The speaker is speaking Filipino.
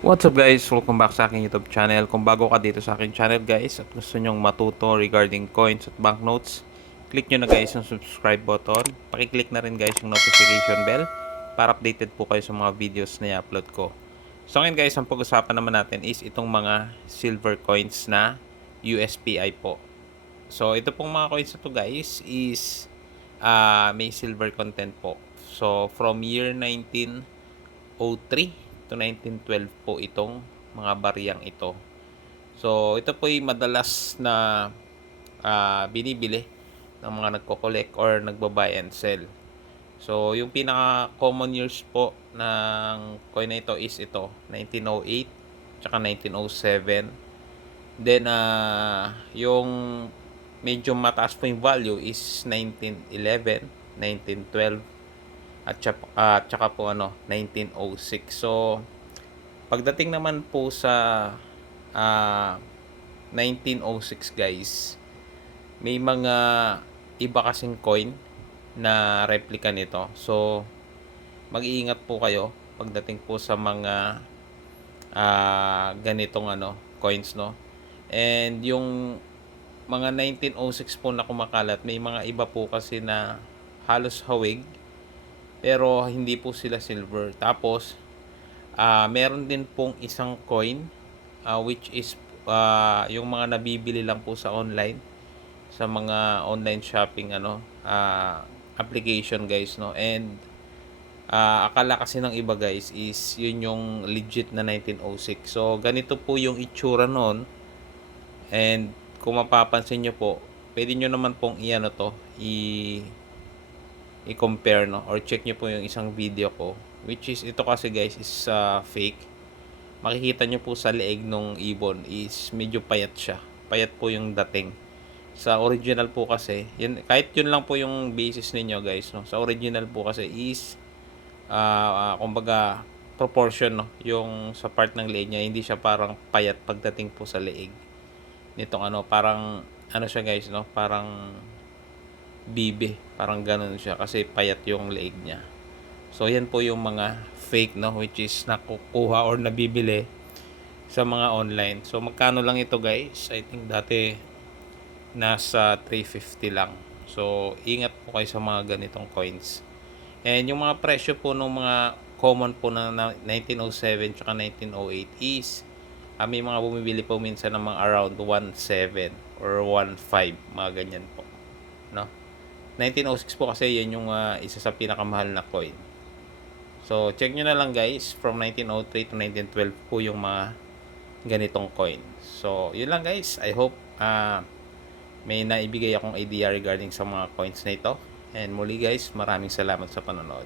What's up guys? Welcome back sa aking YouTube channel. Kung bago ka dito sa aking channel guys at gusto nyong matuto regarding coins at banknotes, click nyo na guys yung subscribe button. Pakiclick na rin guys yung notification bell para updated po kayo sa mga videos na i-upload ko. So ngayon guys, ang pag-usapan naman natin is itong mga silver coins na USPI po. So ito pong mga coins na to guys is may silver content po. So from year 1903 to 1912 po itong mga bariyang ito. So, ito po ay madalas na binibili ng mga nagko-collect or nagba-buy and sell. So, yung pinaka-common years po ng coin na ito is ito, 1908 tsaka 1907. Then, yung medyo mataas po yung value is 1911, 1912, at tsaka po 1906. So, pagdating naman po sa ah, 1906 guys, may mga iba kasing coin na replica nito. So, mag-iingat po kayo pagdating po sa mga ganitong coins, no. And yung mga 1906 po na kumakalat, may mga iba po kasi na halos hawig pero hindi po sila silver. Tapos meron din pong isang coin which is yung mga nabibili lang po sa online, sa mga online shopping application guys, no. And akala kasi ng iba guys is yun yung legit na 1906. So ganito po yung itsura noon. And kung mapapansin nyo po, pwede nyo naman pong i-compare, no, or check nyo po yung isang video ko, which is ito kasi guys is fake. Makikita nyo po sa leeg nung ibon is medyo payat siya. Payat po yung dating. Sa original po kasi, yun, kahit yun lang po yung basis ninyo guys, no. Sa original po kasi is kumbaga proportion, no, yung sa part ng leeg niya, hindi siya parang payat pagdating po sa leeg nitong parang siya guys, no, parang bibe, parang ganun siya kasi payat yung leeg niya. So yan po yung mga fake, no, which is nakukuha or nabibili sa mga online. So magkano lang ito guys? I think dati nasa 350 lang. So ingat po kayo sa mga ganitong coins. And yung mga presyo po ng mga common po na 1907 tsaka 1908 is may mga bumibili po minsan ng mga around 1.7 or 1.5, mga ganyan po, no. 1906 po kasi yan yung isa sa pinakamahal na coin. So check nyo na lang guys, from 1903 to 1912 po yung mga ganitong coin. So yun lang guys, I hope may naibigay akong idea regarding sa mga coins na ito. And muli guys, maraming salamat sa panonood.